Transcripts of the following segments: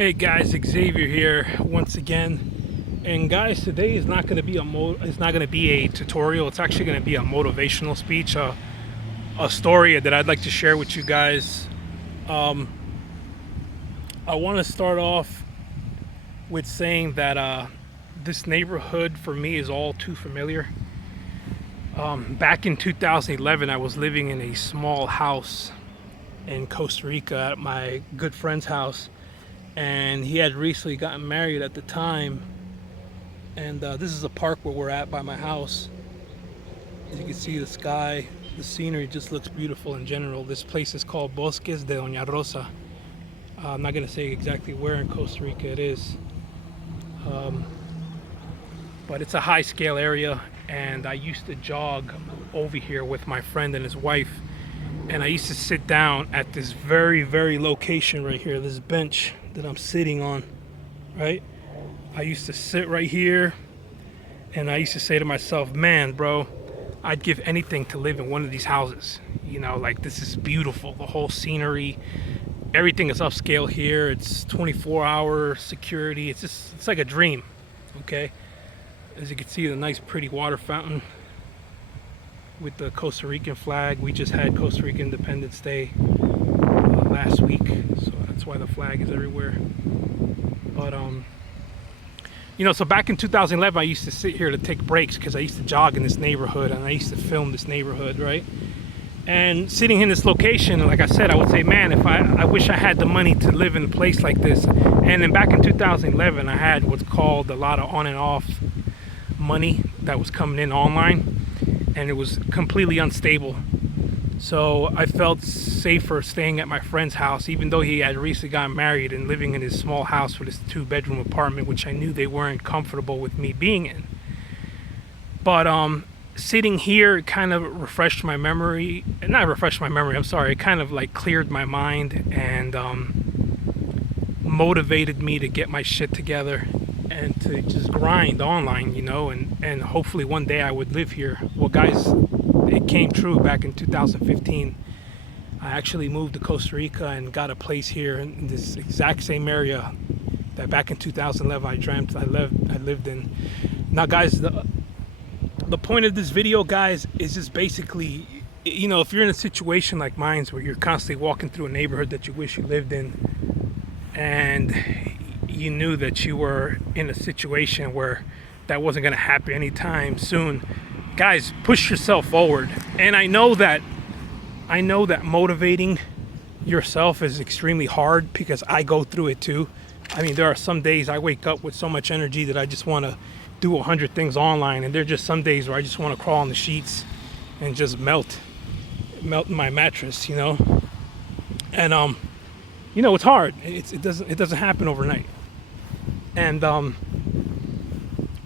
Hey guys, Xavier here once again. And guys, today is not going to be a tutorial. It's actually going to be a motivational speech, a story that I'd like to share with you guys. Um, I want to start off with saying that this neighborhood for me is all too familiar. Back in 2011, I was living in a small house in Costa Rica at my good friend's house, and he had recently gotten married at the time. And this is a park where we're at by my house. As you can see, the sky, the scenery just looks beautiful in general. This place is called Bosques de Doña Rosa. I'm not going to say exactly where in Costa Rica it is, but it's a high scale area, and I used to jog over here with my friend and his wife, and I used to sit down at this very location right here, this bench that I'm sitting on, right? I used to sit right here, and I used to say to myself, man, bro, I'd give anything to live in one of these houses. You know, like, this is beautiful. The whole scenery, everything is upscale here. It's 24-hour security. It's like a dream, okay? As you can see, the nice pretty water fountain with the Costa Rican flag. We just had Costa Rica Independence Day last week, so that's why the flag is everywhere. But you know, so back in 2011, I used to sit here to take breaks because I used to jog in this neighborhood, and I used to film this neighborhood, right? And sitting in this location, like I said, I would say, man, if I wish I had the money to live in a place like this. And then back in 2011, I had what's called a lot of on and off money that was coming in online, and it was completely unstable. So I felt safer staying at my friend's house, even though he had recently gotten married, and living in his small house with his 2-bedroom apartment, which I knew they weren't comfortable with me being in. But sitting here kind of refreshed my memory. Not refreshed my memory, I'm sorry. It kind of like cleared my mind and motivated me to get my shit together and to just grind online, you know, and hopefully one day I would live here. Well, guys, it came true back in 2015. I actually moved to Costa Rica and got a place here in this exact same area that back in 2011 I dreamt I lived in. Now, guys, the point of this video, guys, is just basically, you know, if you're in a situation like mine where you're constantly walking through a neighborhood that you wish you lived in, and you knew that you were in a situation where that wasn't going to happen anytime soon, guys, push yourself forward. And I know that motivating yourself is extremely hard, because I go through it too. I mean, there are some days I wake up with so much energy that I just want to do 100 things online, and there are just some days where I just want to crawl on the sheets and just melt in my mattress, you know. And you know, it's hard. It doesn't happen overnight. And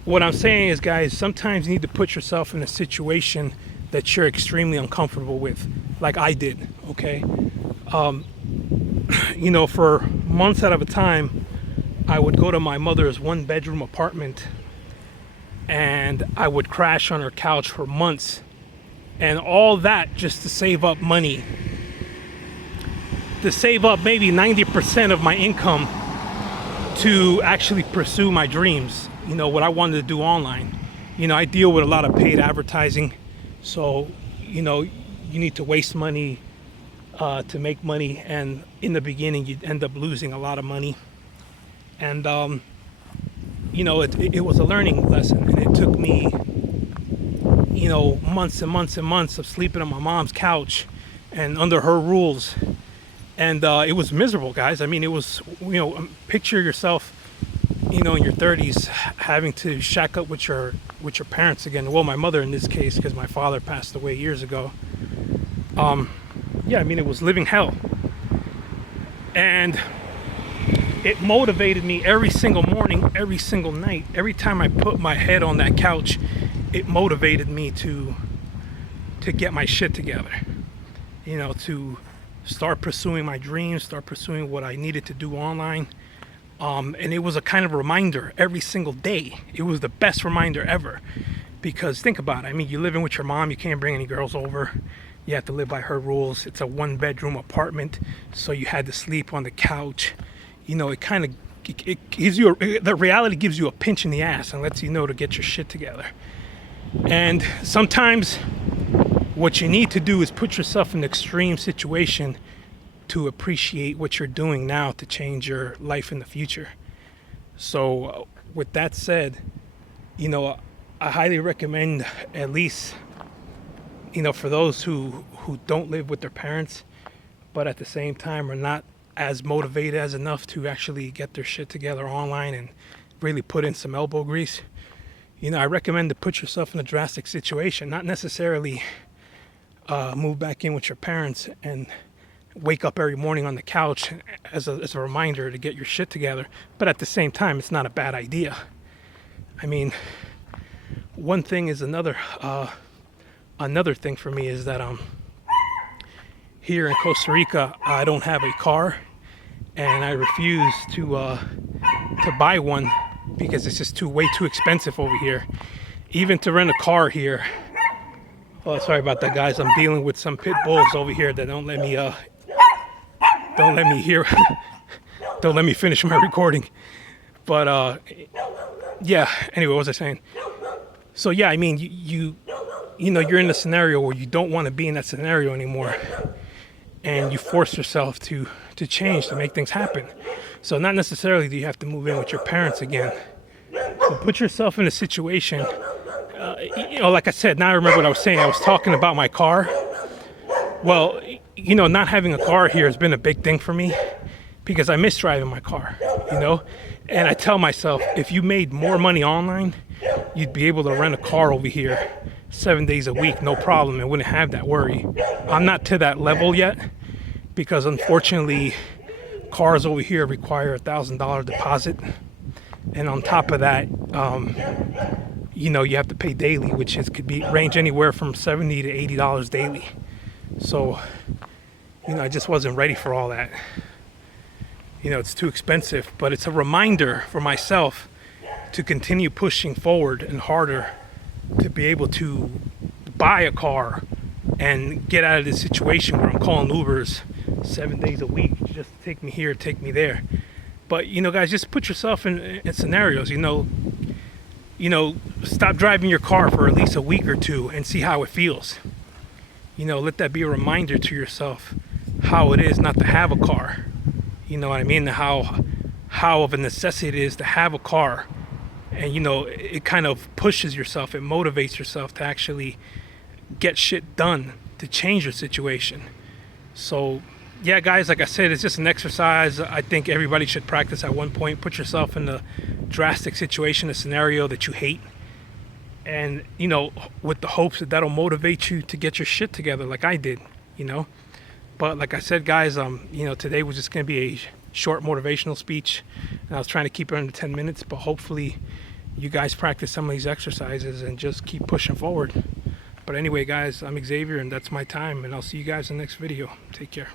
what I'm saying is, guys, sometimes you need to put yourself in a situation that you're extremely uncomfortable with, like I did, okay? You know, for months out of a time, I would go to my mother's 1-bedroom apartment, and I would crash on her couch for months, and all that just to save up money, to save up maybe 90% of my income to actually pursue my dreams, you know, what I wanted to do online. You know, I deal with a lot of paid advertising, so, you know, you need to waste money to make money, and in the beginning you'd end up losing a lot of money. And you know, it was a learning lesson, and it took me, you know, months and months and months of sleeping on my mom's couch and under her rules. And it was miserable, guys. I mean, it was, you know, picture yourself, you know, in your 30s having to shack up with your parents again. Well, my mother in this case, because my father passed away years ago. Yeah, I mean, it was living hell. And it motivated me every single morning, every single night. Every time I put my head on that couch, it motivated me to get my shit together. You know, to start pursuing my dreams, start pursuing what I needed to do online. And it was a kind of reminder every single day. It was the best reminder ever. Because think about it. I mean, you're living with your mom. You can't bring any girls over. You have to live by her rules. It's a 1-bedroom apartment, so you had to sleep on the couch. you know, it gives you the reality gives you a pinch in the ass and lets you know to get your shit together. And sometimes what you need to do is put yourself in an extreme situation to appreciate what you're doing now to change your life in the future. So with that said, you know, I highly recommend, at least, you know, for those who don't live with their parents, but at the same time are not as motivated as enough to actually get their shit together online and really put in some elbow grease, you know, I recommend to put yourself in a drastic situation, not necessarily move back in with your parents and wake up every morning on the couch as a reminder to get your shit together. But at the same time, it's not a bad idea. I mean, one thing is another thing for me is that here in Costa Rica, I don't have a car, and I refuse to buy one because it's just way too expensive over here. Even to rent a car here. Oh, sorry about that, guys. I'm dealing with some pit bulls over here that don't let me don't let me finish my recording. But yeah. Anyway, what was I saying? So yeah, I mean, you know, you're in a scenario where you don't want to be in that scenario anymore. And you force yourself to change, to make things happen. So not necessarily do you have to move in with your parents again. So put yourself in a situation, you know, like I said, now I remember what I was saying. I was talking about my car. Well, you know, not having a car here has been a big thing for me because I miss driving my car, you know? And I tell myself, if you made more money online, you'd be able to rent a car over here 7 days a week, no problem, and wouldn't have that worry. I'm not to that level yet because unfortunately cars over here require $1,000 deposit, and on top of that, you know, you have to pay daily, which could range anywhere from $70 to $80 daily. So, you know, I just wasn't ready for all that. You know, it's too expensive, but it's a reminder for myself to continue pushing forward and harder to be able to buy a car and get out of this situation where I'm calling Ubers 7 days a week just to take me here, take me there. But, you know, guys, just put yourself in scenarios, you know, stop driving your car for at least a week or two and see how it feels. You know, let that be a reminder to yourself how it is not to have a car. You know what I mean? How of a necessity it is to have a car. And, you know, it kind of pushes yourself, it motivates yourself to actually get shit done, to change your situation. So, yeah, guys, like I said, it's just an exercise I think everybody should practice at one point. Put yourself in a drastic situation, a scenario that you hate. And, you know, with the hopes that that'll motivate you to get your shit together like I did, you know. But like I said, guys, you know, today was just going to be a short motivational speech. And I was trying to keep it under 10 minutes, but hopefully you guys practice some of these exercises and just keep pushing forward. But anyway, guys, I'm Xavier, and that's my time, and I'll see you guys in the next video. Take care.